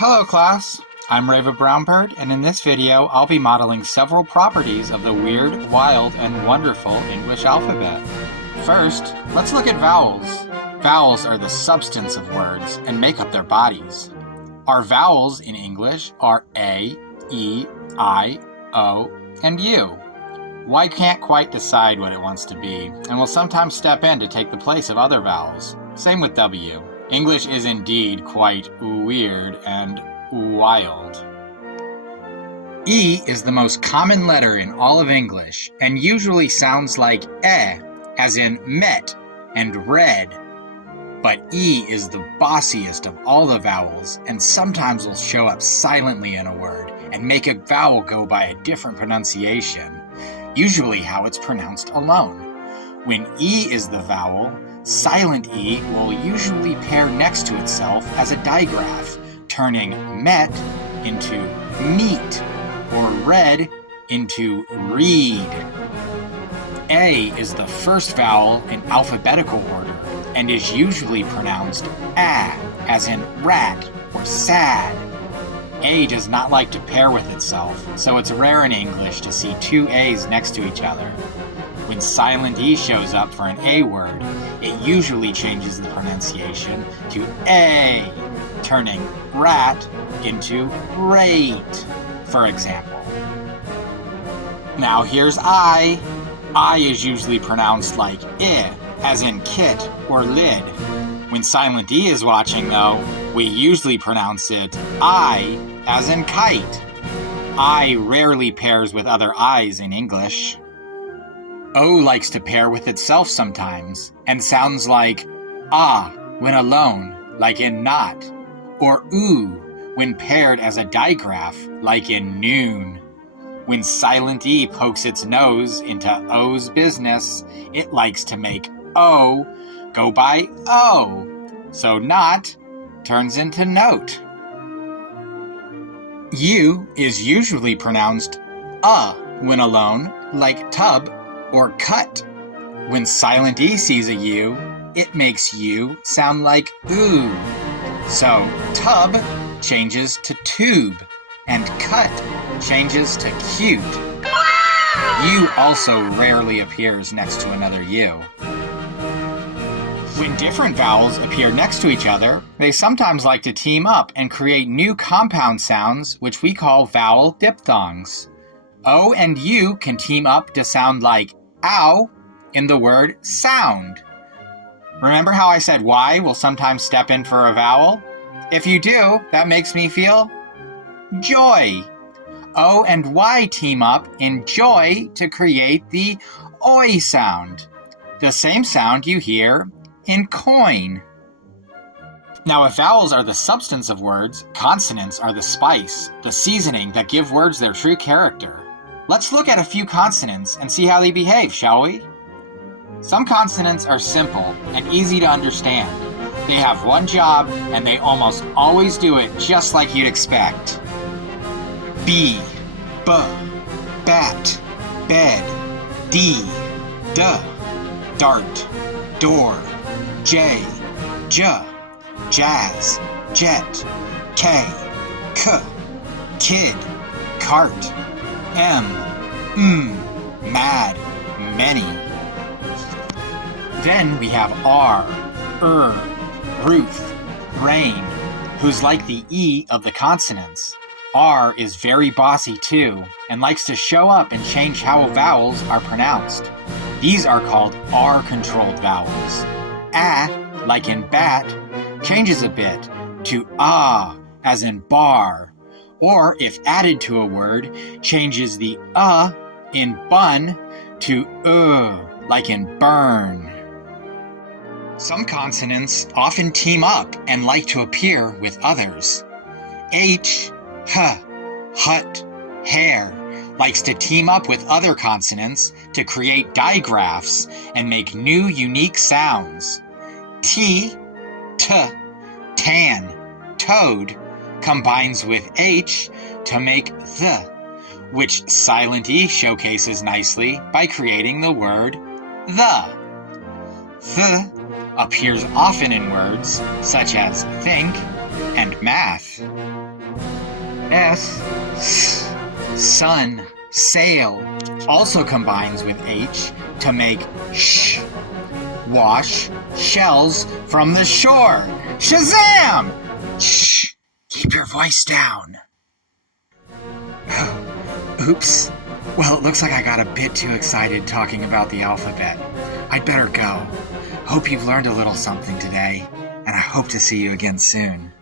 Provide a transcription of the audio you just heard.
Hello class, I'm Rava Brownbird, and in this video I'll be modeling several properties of the weird, wild, and wonderful English alphabet. First, let's look at vowels. Vowels are the substance of words and make up their bodies. Our vowels in English are A, E, I, O, and U. Y can't quite decide what it wants to be, and will sometimes step in to take the place of other vowels. Same with W. English is indeed quite weird and wild. E is the most common letter in all of English, and usually sounds like as in met and red. But E is the bossiest of all the vowels, and sometimes will show up silently in a word and make a vowel go by a different pronunciation, usually how it's pronounced alone. When E is the vowel, silent E will usually pair next to itself as a digraph, turning met into meat or red into reed. A is the first vowel in alphabetical order and is usually pronounced a, as in rat or sad. A does not like to pair with itself, so it's rare in English to see two A's next to each other. When silent E shows up for an A word, it usually changes the pronunciation to A, turning rat into rate, for example. Now here's I. I is usually pronounced like I, as in kit or lid. When silent E is watching, though, we usually pronounce it I, as in kite. I rarely pairs with other I's in English. O likes to pair with itself sometimes, and sounds like ah when alone, like in not, or oo when paired as a digraph, like in noon. When silent E pokes its nose into O's business, it likes to make O go by O, so not turns into note. U is usually pronounced when alone, like tub or cut. When silent E sees a U, it makes U sound like oo. So tub changes to tube, and cut changes to cute. U also rarely appears next to another U. When different vowels appear next to each other, they sometimes like to team up and create new compound sounds, which we call vowel diphthongs. O and U can team up to sound like ow in the word sound. Remember how I said Y will sometimes step in for a vowel? If you do, that makes me feel joy. O and Y team up in joy to create the oi sound, the same sound you hear in coin. Now, if vowels are the substance of words, consonants are the spice, the seasoning that give words their true character. Let's look at a few consonants and see how they behave, shall we? Some consonants are simple and easy to understand. They have one job, and they almost always do it just like you'd expect. B, B, bat, bed, D, duh, dart, door, J, J, jazz, jet, K, K, kid, cart, M, mad, many. Then we have R, Ruth, rain, who's like the E of the consonants. R is very bossy too, and likes to show up and change how vowels are pronounced. These are called R-controlled vowels. A, like in bat, changes a bit to ah, as in bar, or if added to a word, changes the in bun to like in burn. Some consonants often team up and like to appear with others. H, hut, hair, likes to team up with other consonants to create digraphs and make new unique sounds. T, tan, toad, combines with H to make the, which silent E showcases nicely by creating the word the. The appears often in words such as think, And math. S, sun, sail, also combines with H to make sh. Wash shells from the shore. Shazam! Shh! Keep your voice down. Oops. Well, it looks like I got a bit too excited talking about the alphabet. I'd better go. Hope you've learned a little something today, and I hope to see you again soon.